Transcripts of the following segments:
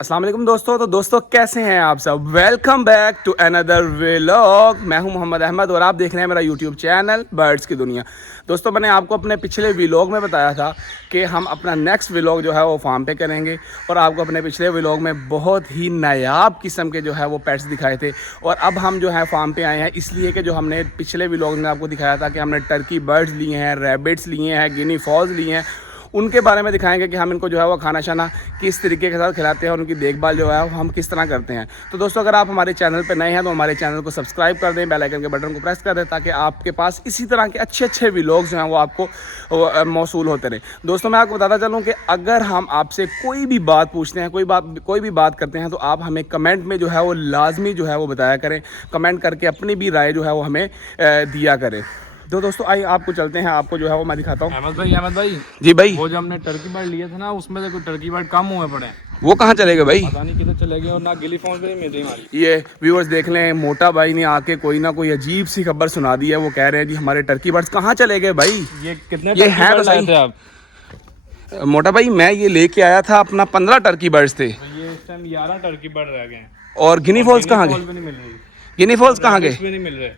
अस्सलाम वालेकुम दोस्तों। तो दोस्तों कैसे हैं आप सब। Welcome back to another vlog. मैं हूं मोहम्मद अहमद और आप देख रहे हैं मेरा यूट्यूब चैनल बर्ड्स की दुनिया। दोस्तों मैंने आपको अपने पिछले व्लॉग में बताया था कि हम अपना नेक्स्ट व्लॉग जो है वो फार्म पे करेंगे और आपको अपने पिछले व्लॉग में बहुत ही नायाब किस्म के जो है वो पेट्स दिखाए थे। और अब हम जो है फार्म पे आए हैं इसलिए कि जो हमने पिछले व्लॉग में आपको दिखाया था कि हमने टर्की बर्ड्स लिए हैं, रैबिट्स लिए हैं, गिनी फॉल्स लिए हैं, उनके बारे में दिखाएंगे कि हम इनको जो है वो खाना शाना किस तरीके के साथ खिलाते हैं और उनकी देखभाल जो है वो हम किस तरह करते हैं। तो दोस्तों अगर आप हमारे चैनल पर नए हैं तो हमारे चैनल को सब्सक्राइब कर दें, बेल आइकन के बटन को प्रेस कर दें ताकि आपके पास इसी तरह के अच्छे अच्छे व्लॉग्स जो हैं वो आपको मौसूल होते रहें। दोस्तों मैं आपको बताता चलूँ कि अगर हम आपसे कोई भी बात पूछते हैं, कोई भी बात करते हैं तो आप हमें कमेंट में जो है वो लाजमी जो है वो बताया करें। कमेंट करके अपनी भी राय जो है वो हमें दिया करें। तो दोस्तों आइए आपको चलते हैं, आपको जो है वो मैं दिखाता हूँ। अहमद भाई जी भाई, वो जो हमने टर्की बर्ड लिए थे ना उसमें से कुछ टर्की बर्ड कम हुए पड़े हैं। वो कहाँ चले गए भाई? पता नहीं किधर चले गए और ना गिली फॉर्म पे नहीं मिल रही हमारी। ये व्यूअर्स देख लें, मोटा भाई ने आके कोई ना कोई अजीब सी खबर सुना दी है। वो कह रहे हैं जी हमारे टर्की बर्ड्स कहाँ चले गए भाई। ये कितने ये टर्की है बर्ड तो लाए सही। थे आप? मोटा भाई मैं ये लेके आया था, अपना 15 टर्की बर्ड्स थे। तो ये इस टाइम 11 टर्की बर्ड रह गए हैं। और गिनी फॉल्स गिनी कहाँ फॉल गए? भी नहीं मिल रही, गिनी फॉल्स कहाँ रैबिट्स गए? भी नहीं मिल रहे।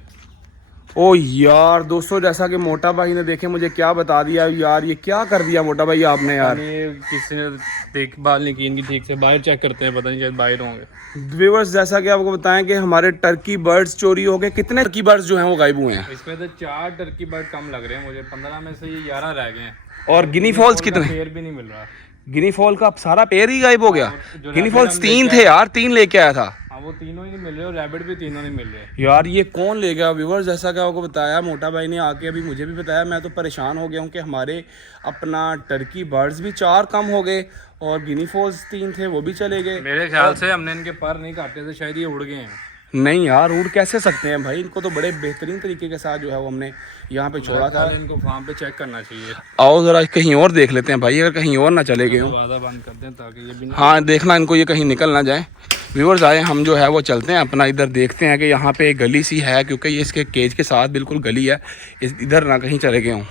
ओ यार दोस्तों, जैसा कि मोटा भाई ने देखे मुझे क्या बता दिया यार, ये क्या कर दिया मोटा भाई आपने यार। ये किसी ने देखभाल नहीं की इनकी ठीक से, बाहर चेक करते हैं, पता नहीं शायद बाहर होंगे। व्यूअर्स जैसा कि आपको बताएं कि हमारे टर्की बर्ड्स चोरी हो गए। कितने टर्की बर्ड्स जो हैं वो गायब हुए हैं? इसमें तो 4 टर्की बर्ड कम लग रहे हैं मुझे, 15 में से ये 11 रह गए हैं। और गिनी फॉल्स कितने? पेड़ भी नहीं मिल रहा। गिनी फॉल का सारा पेड़ ही गायब हो गया। जो गिनी रैबिट फॉल्स हम 3 लेके थे आए- यार, 3 लेके आया था। हाँ वो तीनों ही नहीं मिल रहे और रैबिट भी तीनों नहीं मिल रहे। यार ये कौन ले गया व्यूअर्स? जैसा कि आपको बताया मोटा भाई ने आके अभी मुझे भी बताया, मैं तो परेशान हो गया हूँ कि हमारे अपना टर्की बर्ड्स भी 4 कम हो गए और गिनी फॉल्स 3 थे वो भी चले गए। मेरे ख्याल से हमने इनके पर नहीं काटे थे, शायद ये उड़ गए हैं। नहीं यार, उड़ कैसे सकते हैं भाई? इनको तो बड़े बेहतरीन तरीके के साथ जो है वो हमने यहाँ पे छोड़ा था। इनको फार्म पे चेक करना चाहिए। आओ ज़रा कहीं और देख लेते हैं भाई, अगर कहीं और ना चले गए हों। दरवाजा बंद कर दें ताकि ये भी ना। हाँ देखना इनको, ये कहीं निकल ना जाए। व्यूअर्स आए हम जो है वो चलते हैं अपना, इधर देखते हैं कि यहाँ पे एक गली सी है, क्योंकि ये इसके केज के साथ बिल्कुल गली है। इधर ना कहीं चले गए हों।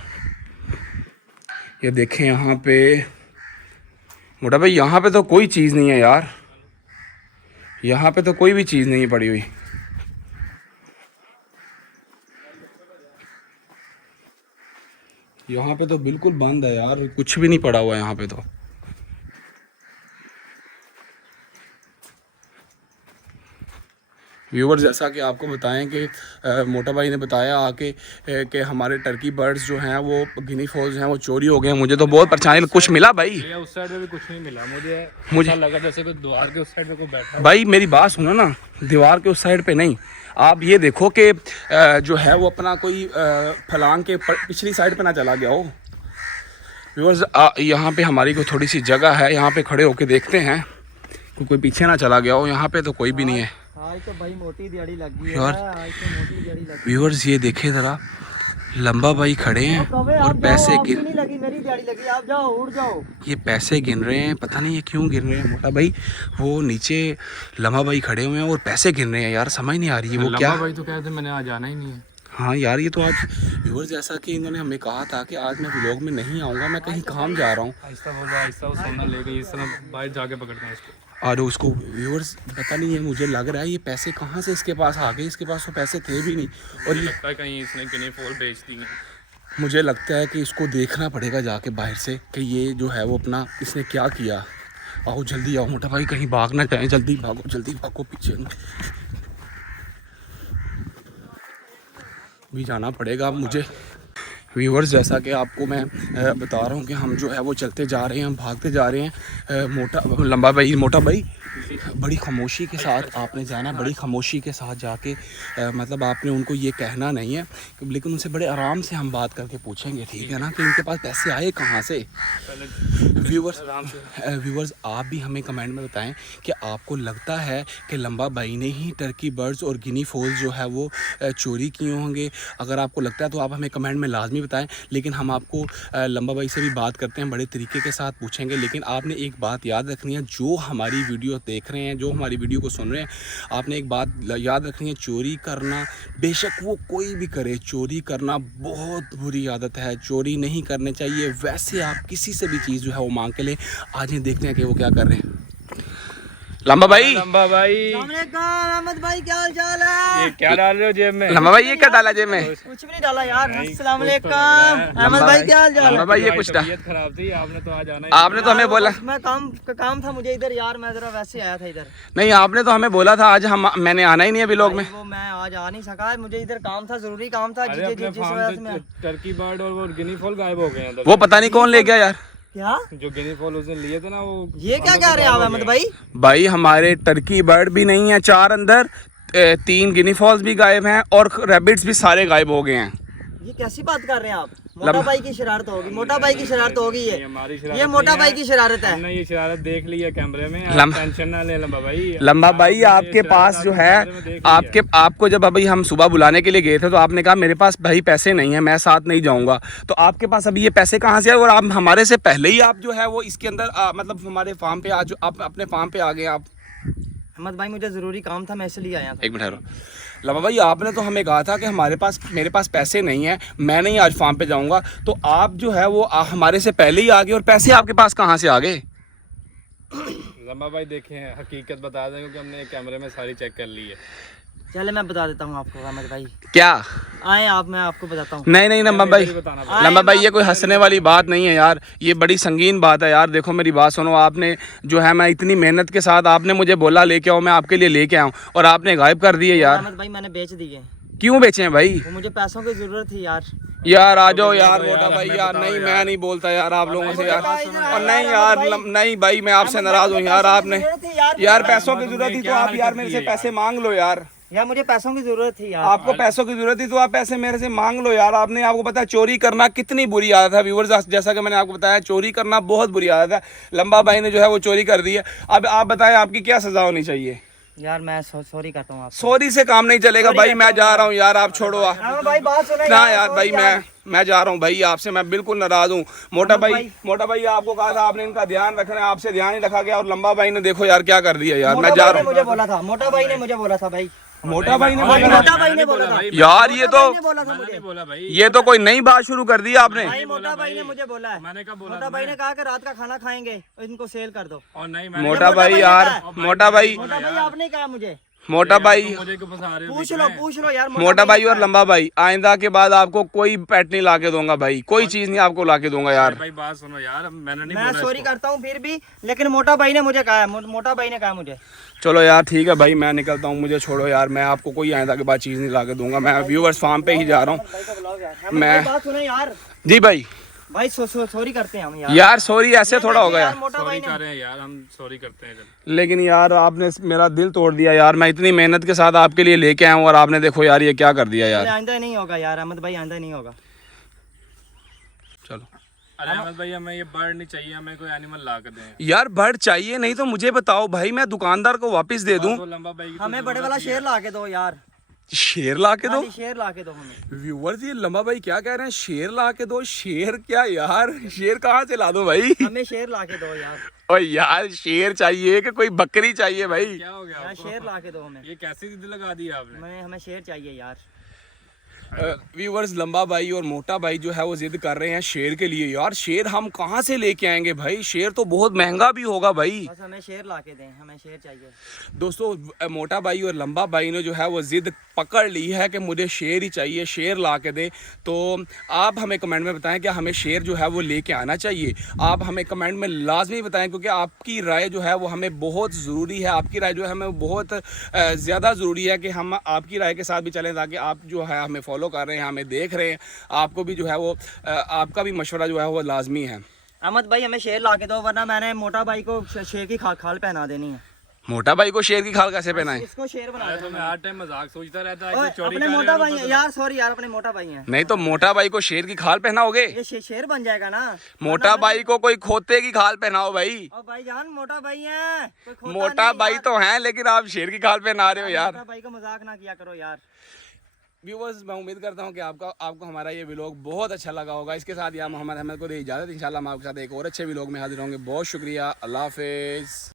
ये देखें यहाँ पे मोटा भाई, यहाँ पे तो कोई चीज़ नहीं है यार, यहाँ पे तो कोई भी चीज़ नहीं पड़ी हुई। यहाँ पे तो बिल्कुल बंद है यार, कुछ भी नहीं पड़ा हुआ यहाँ पे तो। व्यूवर्स जैसा कि आपको बताएं कि मोटा भाई ने बताया आके कि हमारे टर्की बर्ड्स जो हैं वो गिनी फॉल्स हैं वो चोरी हो गए हैं। मुझे तो बहुत परेशानी, कुछ मिला भाई? ये उस साइड में भी कुछ नहीं मिला मुझे ऐसा लगा जैसे कोई द्वार के उस साइड में कोई बैठा। भाई मेरी बात सुनो ना, दीवार के उस साइड पे नहीं, आप ये देखो कि जो है वो अपना कोई फलांग के पिछली साइड पे ना चला गया हो। व्यूअर्स यहाँ पे हमारी कोई थोड़ी सी जगह है, यहाँ पे खड़े होके देखते हैं कोई पीछे ना चला गया हो। यहाँ पे तो कोई भी नहीं है आज तो भाई मोटी दिहाड़ी लग गई है यार। आज तो मोटी दिहाड़ी लग गई। व्यूअर्स ये देखे ज़रा, लंबा भाई खड़े हैं कवे और आप पैसे जाओ, आपकी गिन, नहीं लगी मेरी दिहाड़ी लगी, आप जाओ उड़ जाओ। ये पैसे गिन रहे हैं, पता नहीं ये क्यों गिन रहे हैं मोटा भाई। वो नीचे लम्हा भाई खड़े हुए हैं और पैसे गिन रहे हैं यार, समझ नहीं आ रही है वो क्या। भाई तो कहते मैंने आज जाना ही नहीं है। हाँ यार ये तो आज व्यूअर्स जैसा कि इन्होंने हमें कहा था कि आज मैं व्लॉग में नहीं आऊँगा, मैं कहीं काम जा रहा हूँ। आहिस्ता बोलो, आहिस्ता वो सोना ले गई, इस तरह बाहर जाके पकड़ते हैं इसको। और उसको व्यूअर्स पता नहीं है, मुझे लग रहा है ये पैसे कहाँ से इसके पास आ गए, इसके पास तो पैसे थे भी नहीं। और ये लगता है कहीं इसने गिनी फॉल बेच दी है। मुझे लगता है कि इसको देखना पड़ेगा जाके बाहर से कि ये जो है वो अपना इसने क्या किया। आओ जल्दी आओ मोटा भाई, कहीं भाग ना जाए, जल्दी भागो पीछे भी जाना पड़ेगा मुझे। व्यूअर्स जैसा कि आपको मैं बता रहा हूँ कि हम जो है वो चलते जा रहे हैं, हम भागते जा रहे हैं। मोटा भाई बड़ी खामोशी के साथ आपने जाना, बड़ी खामोशी के साथ जाके मतलब आपने उनको ये कहना नहीं है, लेकिन उनसे बड़े आराम से हम बात करके पूछेंगे, ठीक है ना, कि इनके पास पैसे आए कहाँ से। व्यूअर्स आप भी हमें कमेंट में बताएं कि आपको लगता है कि लंबा भाई ने ही टर्की बर्ड्स और गिनी फॉल्स जो है वो चोरी किए होंगे। अगर आपको लगता है तो आप हमें कमेंट में लाजमी बताएं, लेकिन हम आपको लंबा भाई से भी बात करते हैं, बड़े तरीके के साथ पूछेंगे। लेकिन आपने एक बात याद रखनी है, जो हमारी वीडियो देख रहे हैं, जो हमारी वीडियो को सुन रहे हैं, आपने एक बात याद रखनी है, चोरी करना बेशक वो कोई भी करे, चोरी करना बहुत बुरी आदत है, चोरी नहीं करनी चाहिए। वैसे आप किसी से भी चीज़ जो है वो मांग के लें। आज ही देखते हैं कि वो क्या कर रहे हैं। लंबा भाई, लंबा भाई अहमद भाई क्या हाल चाल है? ये क्या डाल रहे हो जेब में? लंबा भाई ये क्या डाला जेब में? कुछ भी नहीं डाला यार। अस्सलाम कुछ तो वालेकुम। लग रहा है। अहमद भाई क्या हाल चाल लंबा है? भाई ये कुछ तबीयत खराब थी, आपने तो आज आना ही आपने तो हमें बोला मैं काम था मुझे इधर यार, मैं जरा वैसे आया था इधर। नहीं, आपने तो हमें बोला था आज मैंने आना ही नहीं है व्लॉग में। वो मैं आज आ नहीं सका, मुझे इधर काम था, जरूरी काम था अरे अपने जिस वजह से फार्म मैं। से टर्की बर्ड और वो गिनी फॉल गायब हो गए हैं। वो पता नहीं कौन ले गया यार। क्या जो गिनी फॉल उसने लिए थे ना, वो ये क्या कह रहे हैं आप अहमद भाई? भाई हमारे टर्की बर्ड भी नहीं है 4 अंदर, 3 गिनी फॉल्स भी गायब हैं और रैबिट्स भी सारे गायब हो गए हैं। ये कैसी बात कर रहे हैं आप? मोटा भाई की शरारत होगी, मोटा भाई की शरारत होगी ये। ये मोटा भाई की शरारत है। हमने ये शरारत देख ली है कैमरे में। लंबा- टेंशन ना ले लंबा भाई। लंबा भाई आपके पास जो है आपको जब अभी हम सुबह बुलाने के लिए गए थे तो आपने कहा मेरे पास भाई पैसे नहीं है, मैं साथ नहीं जाऊंगा। तो आपके पास अभी ये पैसे कहाँ से आए? और आप हमारे से पहले ही आप जो है वो इसके अंदर मतलब हमारे फार्म पे आज आप अपने फार्म पे आ गए आप। अहमद भाई मुझे जरूरी काम था, मैं इसलिए आया था। एक मिनट ठहरो। लंबा भाई आपने तो हमें कहा था कि मेरे पास पैसे नहीं है, मैं नहीं आज फार्म पे जाऊंगा। तो आप जो है वो हमारे से पहले ही आ गए और पैसे आपके पास कहाँ से आ गए? लंबा भाई देखें, हकीकत बता दें क्योंकि हमने कैमरे में सारी चेक कर ली है। चले मैं बता देता हूँ आपको अहमद भाई। क्या? आए आप, मैं आपको बताता हूँ। नहीं लंबा भाई, बताना पड़ेगा। लंबा भाई ये कोई हंसने वाली बात नहीं है यार, ये बड़ी संगीन बात है यार। देखो मेरी बात सुनो, आपने जो है मैं इतनी मेहनत के साथ आपने मुझे बोला लेके आओ, मैं आपके लिए लेके आऊँ और आपने गायब कर दिए यार। अहमद भाई मैंने बेच दिए। क्यों बेचे हैं भाई? वो मुझे पैसों की जरूरत थी यार। यार आ जाओ यार मोटा भाई यार। नहीं मैं नहीं बोलता यार आप लोगों से यार। और नहीं यार नहीं भाई मैं आपसे नाराज हूँ यार। आपने यार पैसों की जरूरत थी तो आप यार मेरे से पैसे मांग लो यार। यार मुझे पैसों की जरूरत थी यार। आपको पैसों की जरूरत थी तो आप पैसे मेरे से मांग लो यार। आपको पता है चोरी करना कितनी बुरी आदत है व्यूअर्स, जैसा कि मैंने आपको बताया चोरी करना बहुत बुरी आदत है। लंबा भाई ने जो है वो चोरी कर दी है। अब आप बताएं आपकी क्या सजा होनी चाहिए? यार मैं सॉरी करता हूँ आप। सॉरी से काम नहीं चलेगा भाई, मैं जा रहा हूँ यार, आप छोड़ो भाई बात सुनो ना यार भाई। मैं जा रहा हूँ भाई, आपसे मैं बिल्कुल नाराज हूँ। मोटा भाई आपको कहा था आपने इनका ध्यान रखना है, आपसे ध्यान ही रखा गया और लंबा भाई ने देखो यार क्या कर दिया यार। मैं जा रहा हूँ। मुझे बोला था मोटा भाई ने, मुझे बोला था भाई। मोटा भाई ने बोला था यार ये तो बोला था मुझे। बोला भाई, ये तो कोई नई बात शुरू कर दी आपने। भाई मोटा भाई ने मुझे बोला है। मैंने कब बोला? मोटा भाई ने कहा कि रात का खाना खाएंगे और इनको सेल कर दो। और नहीं मोटा भाई यार, मोटा भाई आपने कहा मुझे। मोटा भाई मुझे क्यों फंसा रहे हो? पूछ लो यार। मोटा भाई और लंबा भाई, आइंदा के बाद आपको कोई पेट नहीं लाके दूंगा भाई, कोई चीज नहीं आपको लाके दूंगा यार। भाई बात सुनो यार, मैंने नहीं मैं बोला सॉरी इसको। करता हूँ फिर भी, लेकिन मोटा भाई ने मुझे कहा है, मोटा भाई ने कहा मुझे। चलो यार ठीक है भाई, मैं निकलता हूँ, मुझे छोड़ो यार। मैं आपको कोई आइंदा के बाद चीज नहीं लाके दूंगा। मैं व्यूअर्स फार्म पे ही जा रहा हूँ। मैं बात सुनो यार। जी भाई सॉरी करते हैं हम यार सॉरी ऐसे थोड़ा होगा यार। मोटा भाई सॉरी ने कर रहे हैं यार, हम सॉरी करते हैं। लेकिन यार आपने मेरा दिल तोड़ दिया यार। मैं इतनी मेहनत के साथ आपके लिए लेके आया हूँ और आपने देखो यार ये क्या कर दिया यार। आइंदा नहीं होगा यार अहमद भाई, आइंदा नहीं होगा। चलो अरे अहमद भाई हमें ये बर्ड नहीं चाहिए, हमें कोई एनिमल ला के दें। यार बर्ड चाहिए नहीं तो मुझे बताओ भाई, मैं दुकानदार को वापस दे दूं। तो लंबा भाई की तो हमें बड़े वाला शेर ला के दो यार। शेर ला के दो? शेर ला के दो हमें। व्यूअर्स ये लंबा भाई क्या कह रहे हैं, शेर ला के दो? शेर क्या यार, शेर कहाँ से ला दो भाई? हमें शेर ला के दो यार। और यार शेर चाहिए कि कोई बकरी चाहिए भाई? क्या हो गया यार आपको? शेर ला के दो हमें। ये कैसी जिद लगा दी आपने? हमें शेर चाहिए यार। व्यूअर्स लंबा भाई और मोटा भाई जो है वो जिद कर रहे हैं शेर के लिए। यार शेर हम कहाँ से लेके आएंगे भाई? शेर तो बहुत महंगा भी होगा भाई। बस हमें शेर ला के दें, हमें शेर चाहिए। दोस्तों मोटा भाई और लंबा भाई ने जो है वो जिद पकड़ ली है कि मुझे शेर ही चाहिए, शेर ला के दें। तो आप हमें कमेंट में बताएं कि हमें शेर जो है वो लेके आना चाहिए। आप हमें कमेंट में लाजमी बताएं क्योंकि आपकी राय जो है वो हमें बहुत ज़रूरी है। आपकी राय जो है हमें बहुत ज़्यादा ज़रूरी है कि हम आपकी राय के साथ भी चलें, ताकि आप जो है हमें फॉलो कर रहे हैं, हमें देख रहे हैं, आपको भी जो है वो आपका भी मशवरा जो है वो लाजमी है। अहमद भाई हमें शेर ला के दो, वरना मैंने मोटा भाई को शेर की खाल पहना देनी है। मोटा भाई को शेर की खाल कैसे पहनाएं? इसको शेर बना तो मैं हर टाइम मजाक सोचता रहता है ओए, कि चोरी अपने कर मोटा रहे भाई हो हैं यार, सॉरी यार, अपने मोटा भाई हैं। नहीं तो मोटा भाई को शेर की खाल पहनाओगे? ये शेर बन जाएगा ना। मोटा भाई को कोई खोते की खाल पहनाओ भाई। और भाई जान मोटा भाई हैं, कोई खोता मोटा नहीं भाई यार। तो हैं लेकिन आप शेर की खाल पहना रहे हो यार। मोटा भाई को मजाक ना किया करो यार। व्यूअर्स मैं उम्मीद करता हूँ कि आपको हमारा ये व्लॉग बहुत अच्छा लगा होगा। इसके साथ यार मोहम्मद अहमद को दे इजाज़त। इंशाल्लाह हम आपके साथ एक और अच्छे व्लॉग में हाजिर होंगे। बहुत शुक्रिया, अल्लाह हाफिज़।